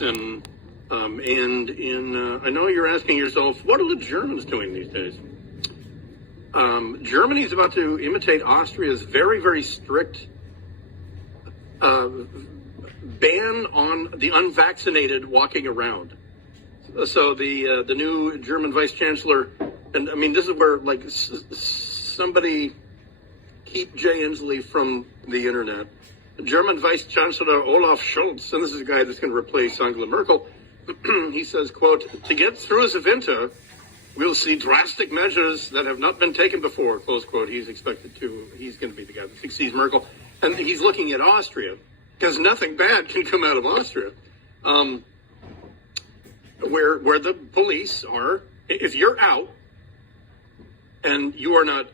And I know you're asking yourself, what are the Germans doing these days? Germany is about to imitate Austria's very, very strict ban on the unvaccinated walking around. So the new German vice chancellor, and I mean, this is where somebody keep Jay Inslee from the internet. German Vice Chancellor Olaf Scholz, and this is a guy that's going to replace Angela Merkel. He says, quote, "To get through the winter, we'll see drastic measures that have not been taken before," close quote. He's going to be the guy that succeeds Merkel. And he's looking at Austria, because nothing bad can come out of Austria. Where the police are, if you're out and you are not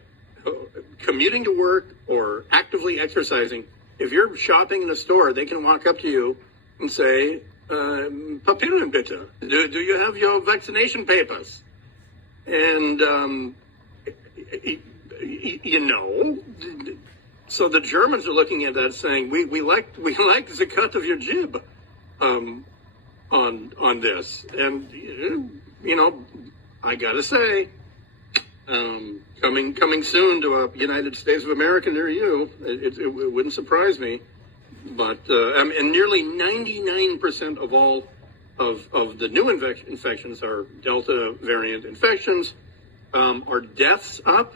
commuting to work or actively exercising, if you're shopping in a store, they can walk up to you and say, "Papieren bitte. Do you have your vaccination papers?" And, so the Germans are looking at that saying, we like the cut of your jib on this. And, I got to say, coming soon to a United States of America near you, it wouldn't surprise me. But and nearly 99% of all of the new infections are Delta variant infections. Are deaths up?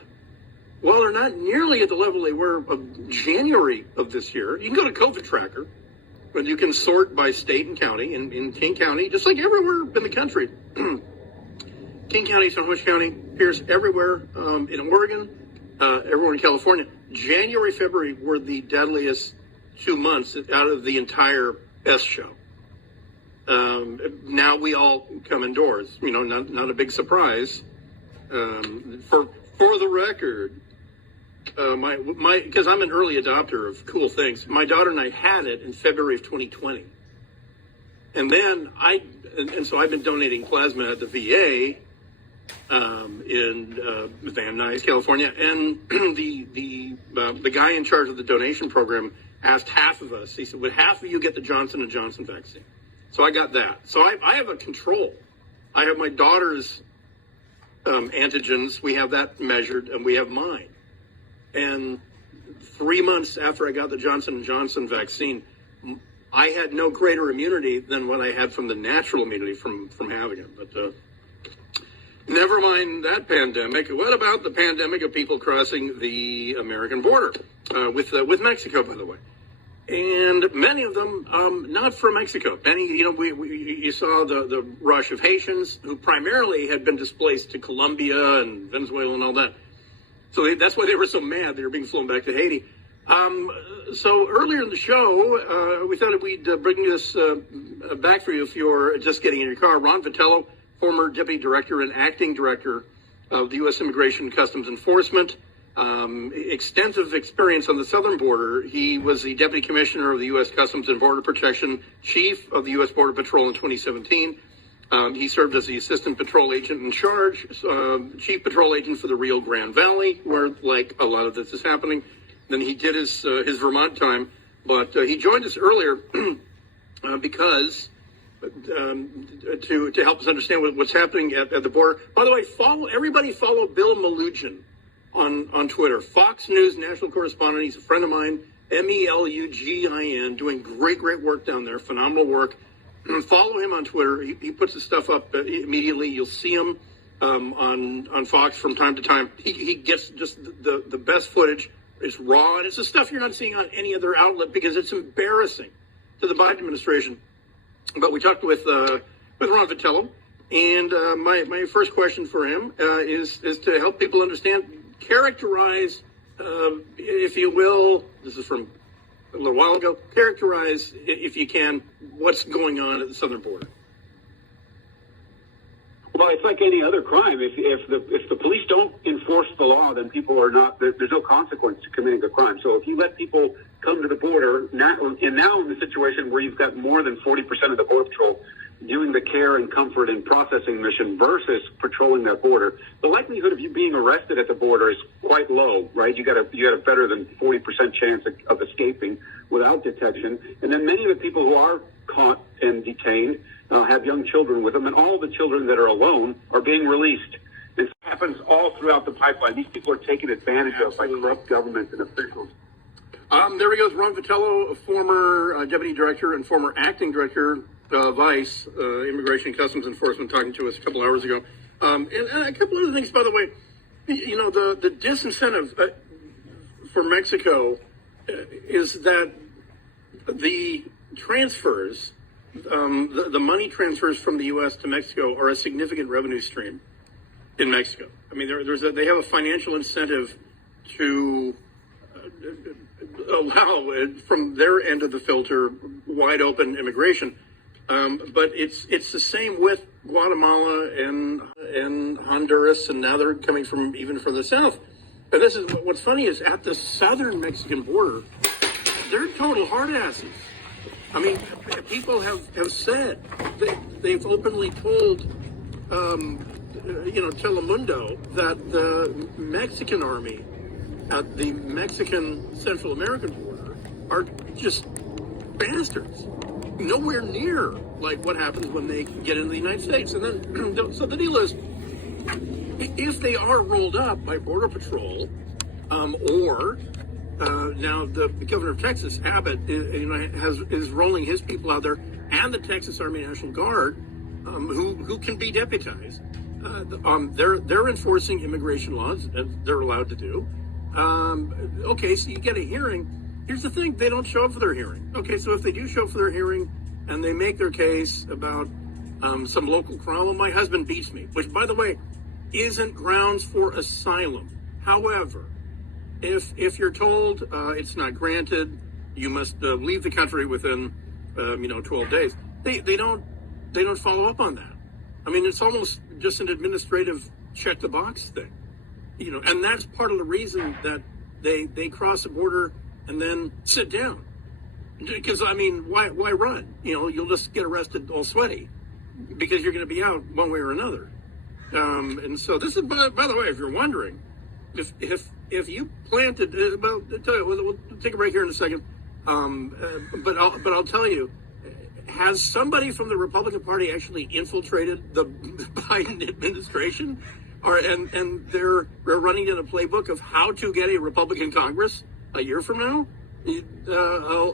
Well, they're not nearly at the level they were of January of this year. You can go to COVID Tracker, but you can sort by state and county. In King County, just like everywhere in the country, King County, Snohomish County, Pierce, everywhere in Oregon, everywhere in California. January, February were the deadliest 2 months out of the entire S show. Now we all come indoors. Not a big surprise. For the record, because I'm an early adopter of cool things. My daughter and I had it in February of 2020, and then so I've been donating plasma at the VA in Van Nuys, California, and the guy in charge of the donation program asked half of us. He said, "Would half of you get the Johnson & Johnson vaccine?" So I got that. So I have a control. I have my daughter's antigens. We have that measured, and we have mine. And 3 months after I got the Johnson & Johnson vaccine, I had no greater immunity than what I had from the natural immunity from having it. But never mind that pandemic. What about the pandemic of people crossing the American border with Mexico, by the way? And many of them not from Mexico. Many, you saw the rush of Haitians who primarily had been displaced to Colombia and Venezuela and all that. So that's why they were so mad they were being flown back to Haiti. So earlier in the show, we thought we'd bring this back for you if you're just getting in your car. Ron Vitiello, former deputy director and acting director of the U.S. Immigration and Customs Enforcement, extensive experience on the southern border. He was the deputy commissioner of the U.S. Customs and Border Protection, chief of the U.S. Border Patrol in 2017. He served as the assistant patrol agent in charge, chief patrol agent for the Rio Grande Valley, where a lot of this is happening. Then he did his Vermont time, but he joined us earlier because to help us understand what's happening at the border. By the way, everybody follow Bill Melugin on Twitter, Fox News national correspondent. He's a friend of mine, Melugin, doing great work down there, phenomenal work. Follow him on Twitter. He puts his stuff up immediately. You'll see him on Fox from time to time. He gets just the best footage. It's raw, and it's the stuff you're not seeing on any other outlet because it's embarrassing to the Biden administration. But we talked with Ron Vitiello, and my first question for him is to help people understand, characterize, if you will, this is from a little while ago, characterize, if you can, what's going on at the southern border. Well, it's like any other crime. If the police don't enforce the law, then people are not. There's no consequence to committing a crime. So if you let people come to the border, now in the situation where you've got more than 40% of the Border Patrol doing the care and comfort and processing mission versus patrolling that border, the likelihood of you being arrested at the border is quite low, right? You got a better than 40% chance of escaping without detection. And then many of the people who are caught and detained have young children with them, and all the children that are alone are being released. This happens all throughout the pipeline. These people are taken advantage of by corrupt governments and officials. There he goes, Ron Vitiello, a former deputy director and former acting director, Vice, Immigration and Customs Enforcement, talking to us a couple hours ago. And a couple other things, by the way. You know, the disincentive for Mexico is that the transfers, the money transfers from the U.S. to Mexico are a significant revenue stream in Mexico. I mean, they have a financial incentive to allow, from their end of the filter, wide open immigration. But it's the same with Guatemala and Honduras, and now they're coming from even further south. But this is what's funny is at the southern Mexican border, they're total hard asses. I mean, people have said they've openly told Telemundo that the Mexican army at the Mexican Central American border are just bastards. Nowhere near like what happens when they get into the United States. And then, so the deal is, if they are rolled up by Border Patrol, or now the governor of Texas, Abbott, is rolling his people out there, and the Texas Army National Guard, who can be deputized. They're enforcing immigration laws, as they're allowed to do. Okay, so you get a hearing. Here's the thing, they don't show up for their hearing. Okay, so if they do show up for their hearing and they make their case about some local crime, well, my husband beats me, which, by the way, isn't grounds for asylum. However, if you're told it's not granted, you must leave the country within 12 days. They don't follow up on that. I mean, it's almost just an administrative check the box thing, and that's part of the reason that they cross the border and then sit down. Because, I mean, why run? You'll just get arrested all sweaty because you're going to be out one way or another. And so this is, by the way, if you're wondering, if you planted, well, I'll tell you, we'll take a break here in a second. But I'll tell you, has somebody from the Republican Party actually infiltrated the Biden administration? And they're running in a playbook of how to get a Republican Congress a year from now?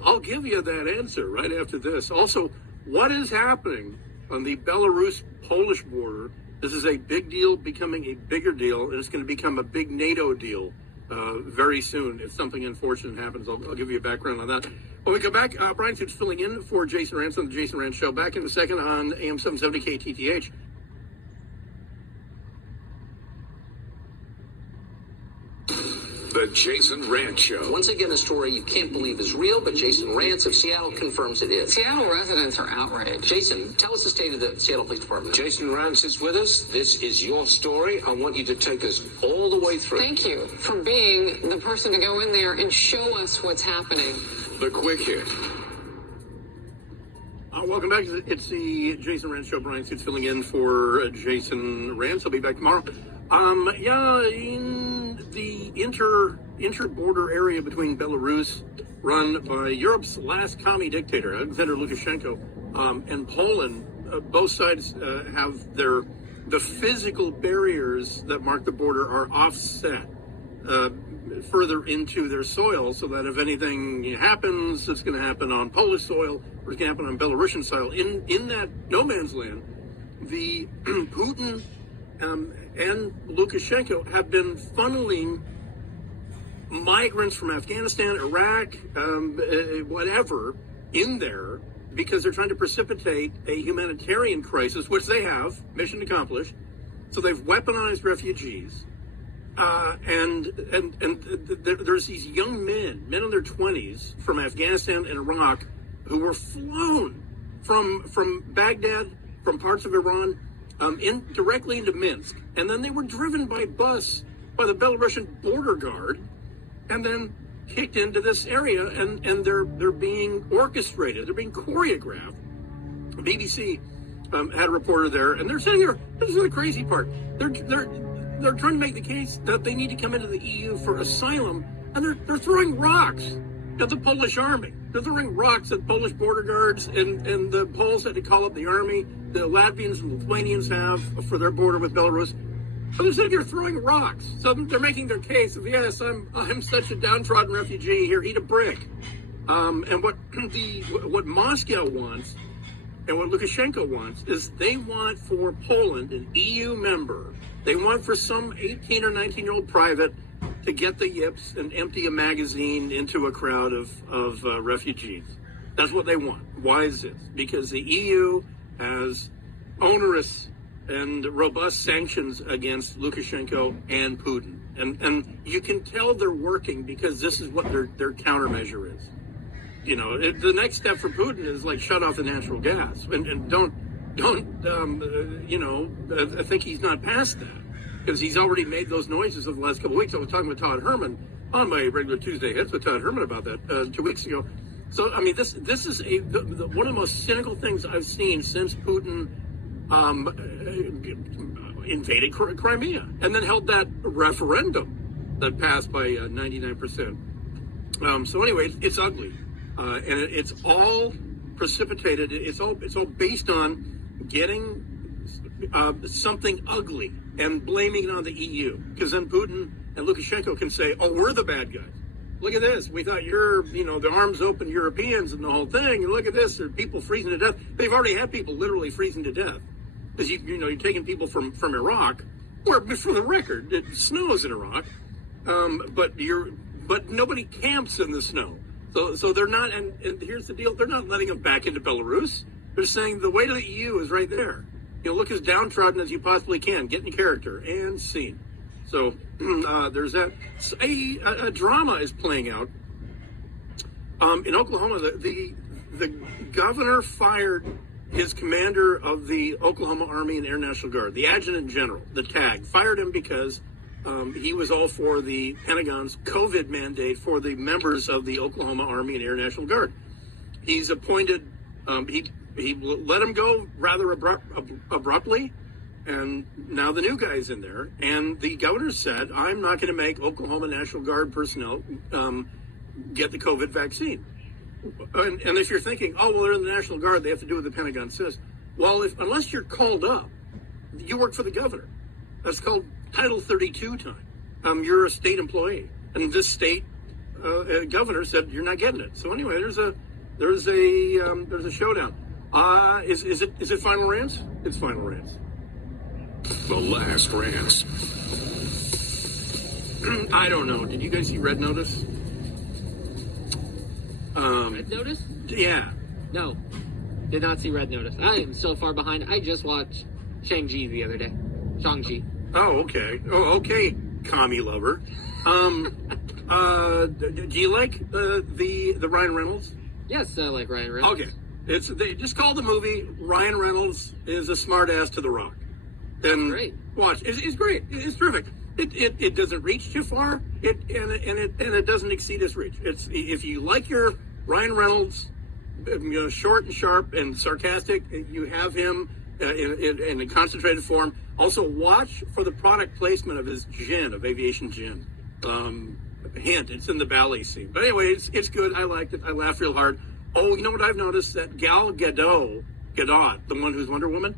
I'll give you that answer right after this. Also, what is happening on the Belarus-Polish border? This is a big deal becoming a bigger deal, and it's going to become a big NATO deal very soon. If something unfortunate happens, I'll give you a background on that. When we come back, Brian Suits filling in for Jason Rantz on the Jason Rantz Show. Back in a second on AM 770 KTTH. The Jason Rantz Show. Once again, a story you can't believe is real, but Jason Rantz of Seattle confirms it is. Seattle residents are outraged. Jason, tell us the state of the Seattle Police Department. Jason Rantz is with us. This is your story. I want you to take us all the way through. Thank you for being the person to go in there and show us what's happening. The quick hit. Welcome back. It's the Jason Rantz Show. Brian Suits filling in for Jason Rantz. I'll be back tomorrow. In the inter-border area between Belarus, run by Europe's last commie dictator, Alexander Lukashenko, and Poland, both sides have the physical barriers that mark the border are offset further into their soil, so that if anything happens, it's going to happen on Polish soil, or it's going to happen on Belarusian soil. In that no man's land, the Putin and Lukashenko have been funneling migrants from Afghanistan, Iraq, whatever, in there because they're trying to precipitate a humanitarian crisis, which they have, mission accomplished. So they've weaponized refugees. And there's these young men in their 20s from Afghanistan and Iraq who were flown from Baghdad, from parts of Iran, directly into Minsk, and then they were driven by bus by the Belarusian border guard, and then kicked into this area, and they're being orchestrated, they're being choreographed. BBC had a reporter there, and they're sitting here. This is the crazy part. They're trying to make the case that they need to come into the EU for asylum, and they're throwing rocks at the Polish army. They're throwing rocks at Polish border guards, and the Poles had to call up the army. The Latvians and Lithuanians have for their border with Belarus. But they're sitting here throwing rocks. So they're making their case of, yes, I'm such a downtrodden refugee. Here, eat a brick. And what Moscow wants and what Lukashenko wants is they want for Poland, an EU member, they want for some 18 or 19-year-old private to get the yips and empty a magazine into a crowd of refugees. That's what they want. Why is this? Because the EU has onerous and robust sanctions against Lukashenko and Putin. And you can tell they're working because this is what their countermeasure is. You know, the next step for Putin is like shut off the natural gas. And don't I think he's not past that. Because he's already made those noises over the last couple of weeks. I was talking with Todd Herman on my regular Tuesday hits with Todd Herman about that 2 weeks ago. So, I mean, this is one of the most cynical things I've seen since Putin invaded Crimea and then held that referendum that passed by 99%. So anyway, it's ugly. And it's all precipitated. It's all based on getting something ugly and blaming it on the EU, because then Putin and Lukashenko can say, oh, we're the bad guys. Look at this. We thought you're, the arms open Europeans and the whole thing. And look at this. There are people freezing to death. They've already had people literally freezing to death. Because, you're taking people from Iraq, or for the record, it snows in Iraq. But nobody camps in the snow. So they're not, and here's the deal. They're not letting them back into Belarus. They're saying the way to the EU is right there. Look as downtrodden as you possibly can. Get in character and scene. So there's that. A drama is playing out in Oklahoma. The governor fired his commander of the Oklahoma Army and Air National Guard, the adjutant general, the TAG, fired him because he was all for the Pentagon's COVID mandate for the members of the Oklahoma Army and Air National Guard. He's appointed. He let him go rather abruptly, and now the new guy's in there. And the governor said, I'm not going to make Oklahoma National Guard personnel get the COVID vaccine. And if you're thinking, oh, well, they're in the National Guard, they have to do what the Pentagon says. Well, unless you're called up, you work for the governor. That's called Title 32 time. You're a state employee. And this state governor said, you're not getting it. So anyway, there's a showdown. Is it final rants? It's final rants. The last rants. I don't know. Did you guys see Red Notice? Red Notice? Yeah. No. Did not see Red Notice. I am so far behind. I just watched Shang-Chi the other day. Shang-Chi. Oh, okay. Oh, okay, commie lover. Do you like the Ryan Reynolds? Yes, I like Ryan Reynolds. Okay. They just call the movie Ryan Reynolds is a smartass to the Rock. And Great. Watch. It's great. It's terrific. It doesn't reach too far. It doesn't exceed its reach. It's if you like your Ryan Reynolds, short and sharp and sarcastic, you have him in a concentrated form. Also, watch for the product placement of his gin, of aviation gin. Hint, it's in the ballet scene. But anyway, it's good. I liked it. I laughed real hard. Oh, you know what I've noticed? That Gal Gadot, the one who's Wonder Woman,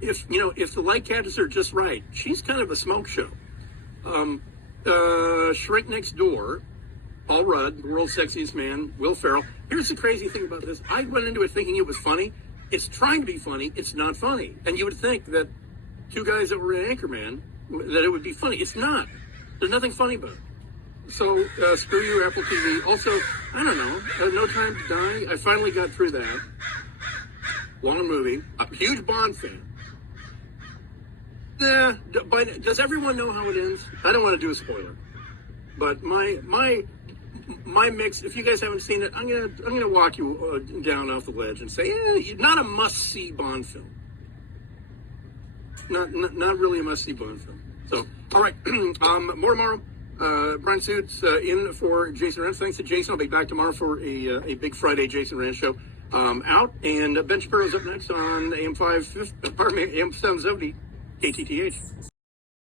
if the light catches her just right, she's kind of a smoke show. Shrink Next Door, Paul Rudd, the world's sexiest man, Will Ferrell. Here's the crazy thing about this. I went into it thinking it was funny. It's trying to be funny. It's not funny. And you would think that two guys that were in Anchorman, that it would be funny. It's not. There's nothing funny about it. So, screw you, Apple TV. Also, I don't know, No Time to Die. I finally got through that. Long movie. A huge Bond fan. But does everyone know how it ends? I don't want to do a spoiler. But my mix, if you guys haven't seen it, I'm gonna walk you down off the ledge and say, not a must-see Bond film. Not really a must-see Bond film. So, all right, more tomorrow. Brian Suits in for Jason Rance. Thanks to Jason. I'll be back tomorrow for a big Friday Jason Rance show out. And Ben Shapiro's up next on AM 770 KTTH.